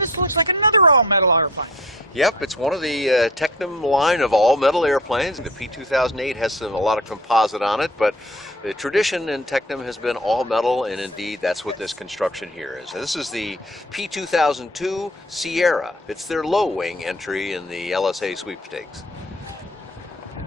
this looks like another all-metal airplane. Yep, it's one of the TECNAM line of all-metal airplanes. The P2008 has a lot of composite on it, but the tradition in TECNAM has been all-metal, and indeed that's what this construction here is. This is the P2002 Sierra. It's their low-wing entry in the LSA sweepstakes.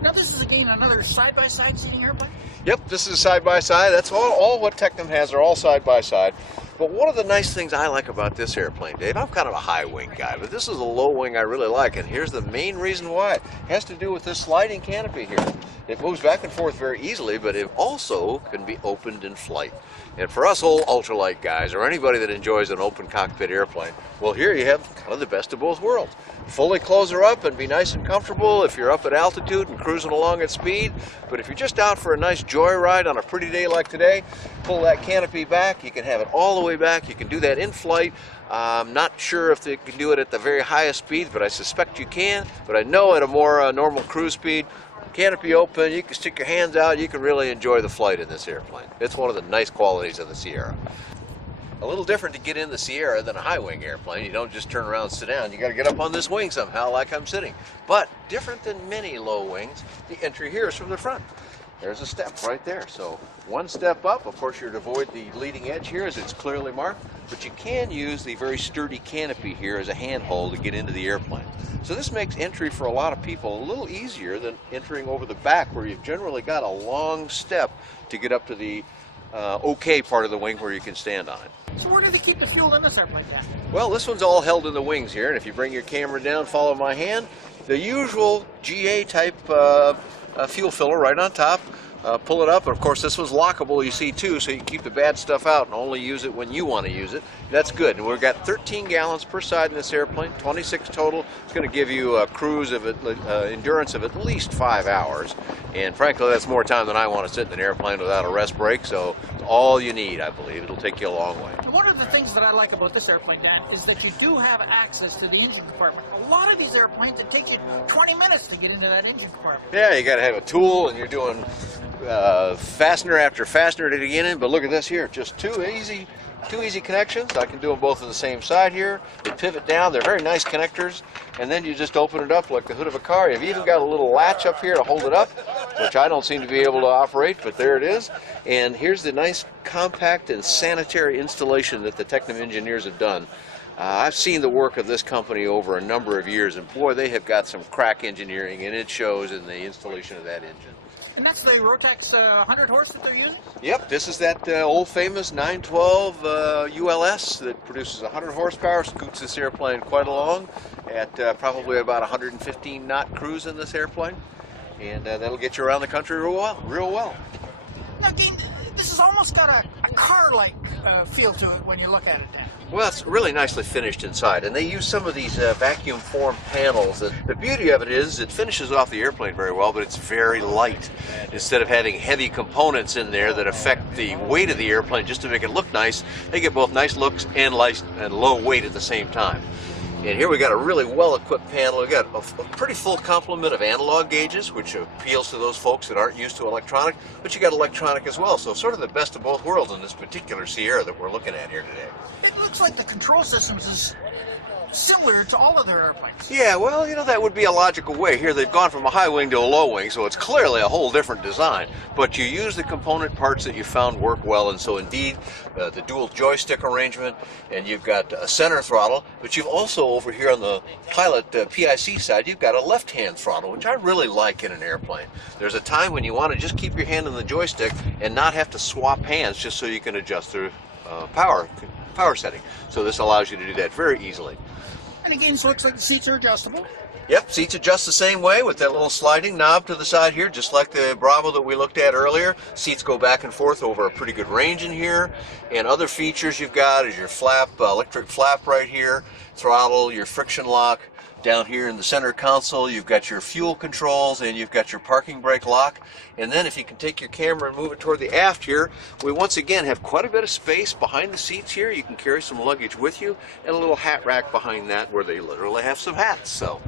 Now this is again another side-by-side seating airplane? Yep, this is side-by-side. That's all what TECNAM has. They're all side-by-side. But one of the nice things I like about this airplane, Dave, I'm kind of a high-wing guy, but this is a low-wing I really like, and here's the main reason why. It has to do with this sliding canopy here. It moves back and forth very easily, but it also can be opened in flight. And for us old ultralight guys, or anybody that enjoys an open cockpit airplane, well, here you have kind of the best of both worlds. Fully close her up and be nice and comfortable if you're up at altitude and cruising along at speed. But if you're just out for a nice joyride on a pretty day like today, pull that canopy back. You can have it all the way back. You can do that in flight. I'm not sure if they can do it at the very highest speeds, but I suspect you can. But I know at a more normal cruise speed, canopy open, you can stick your hands out, you can really enjoy the flight in this airplane. It's one of the nice qualities of the Sierra. A little different to get in the Sierra than a high-wing airplane. You don't just turn around and sit down. You got to get up on this wing somehow like I'm sitting. But different than many low wings, the entry here is from the front. There's a step right there. So one step up. Of course, you're to avoid the leading edge here as it's clearly marked. But you can use the very sturdy canopy here as a handhold to get into the airplane. So this makes entry for a lot of people a little easier than entering over the back, where you've generally got a long step to get up to the okay part of the wing where you can stand on it. So where do they keep the fuel in this airplane then? Well, this one's all held in the wings here, and if you bring your camera down, follow my hand, the usual GA type fuel filler right on top. Pull it up, and of course this one's lockable, you see too, so you can keep the bad stuff out and only use it when you want to use it. That's good. And we've got 13 gallons per side in this airplane, 26 total. It's going to give you a cruise of endurance of at least 5 hours, and frankly that's more time than I want to sit in an airplane without a rest break, so it's all you need, I believe. It'll take you a long way. One of the things that I like about this airplane, Dan, is that you do have access to the engine compartment. A lot of these airplanes, it takes you 20 minutes to get into that engine compartment. Yeah, you got to have a tool, and you're doing fastener after fastener to get in, but look at this here, just two easy connections. I can do them both on the same side here. They pivot down, they're very nice connectors, and then you just open it up like the hood of a car. You've even got a little latch up here to hold it up, which I don't seem to be able to operate, but there it is. And here's the nice compact and sanitary installation that the TECNAM engineers have done. I've seen the work of this company over a number of years, and boy, they have got some crack engineering, and it shows in the installation of that engine. And that's the Rotax 100 horse that they're using? Yep, this is that old famous 912 ULS that produces 100 horsepower, scoots this airplane quite along at probably about 115 knot cruise in this airplane, and that'll get you around the country real well. Now, again, this has almost got a car-like feel to it when you look at it, Dan. Well, it's really nicely finished inside, and they use some of these vacuum formed panels. The beauty of it is it finishes off the airplane very well, but it's very light. Instead of having heavy components in there that affect the weight of the airplane just to make it look nice, they get both nice looks and low weight at the same time. And here we got a really well-equipped panel. We got a pretty full complement of analog gauges, which appeals to those folks that aren't used to electronic, but you got electronic as well. So sort of the best of both worlds in this particular Sierra that we're looking at here today. It looks like the control systems is similar to all other airplanes. Yeah, well, you know, that would be a logical way. Here they've gone from a high wing to a low wing, so it's clearly a whole different design. But you use the component parts that you found work well, and so indeed the dual joystick arrangement, and you've got a center throttle, but you've also over here on the pilot PIC side, you've got a left-hand throttle, which I really like in an airplane. There's a time when you want to just keep your hand on the joystick and not have to swap hands just so you can adjust the power setting. So this allows you to do that very easily. And again, so it looks like the seats are adjustable. Yep, seats adjust the same way with that little sliding knob to the side here, just like the Bravo that we looked at earlier. Seats go back and forth over a pretty good range in here. And other features you've got is your flap, electric flap right here, throttle, your friction lock. Down here in the center console, you've got your fuel controls and you've got your parking brake lock. And then if you can take your camera and move it toward the aft here, we once again have quite a bit of space behind the seats here. You can carry some luggage with you, and a little hat rack behind that where they literally have some hats. So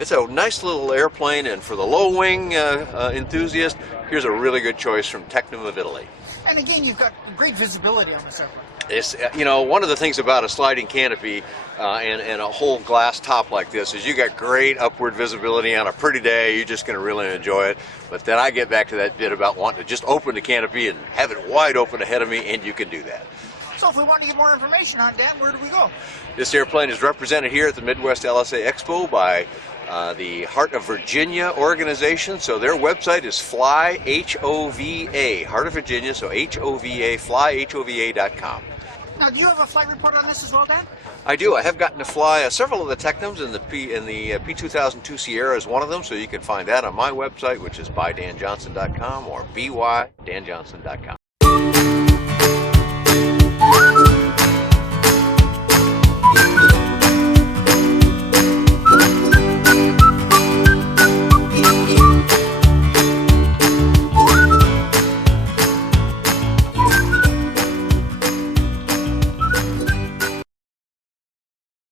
it's a nice little airplane, and for the low wing enthusiast, here's a really good choice from TECNAM of Italy. And again, you've got great visibility on this airplane. It's, you know, one of the things about a sliding canopy and a whole glass top like this is you got great upward visibility. On a pretty day, you're just going to really enjoy it. But then I get back to that bit about wanting to just open the canopy and have it wide open ahead of me, and you can do that. So if we want to get more information on Dan, where do we go? This airplane is represented here at the Midwest LSA EXPO by the Heart of Virginia organization. So their website is Fly HOVA, Heart of Virginia, so HOVA, flyhova.com. Now, do you have a flight report on this as well, Dan? I do. I have gotten to fly several of the TECNAMs, and the P2002 Sierra is one of them, so you can find that on my website, which is bydanjohnson.com or bydanjohnson.com.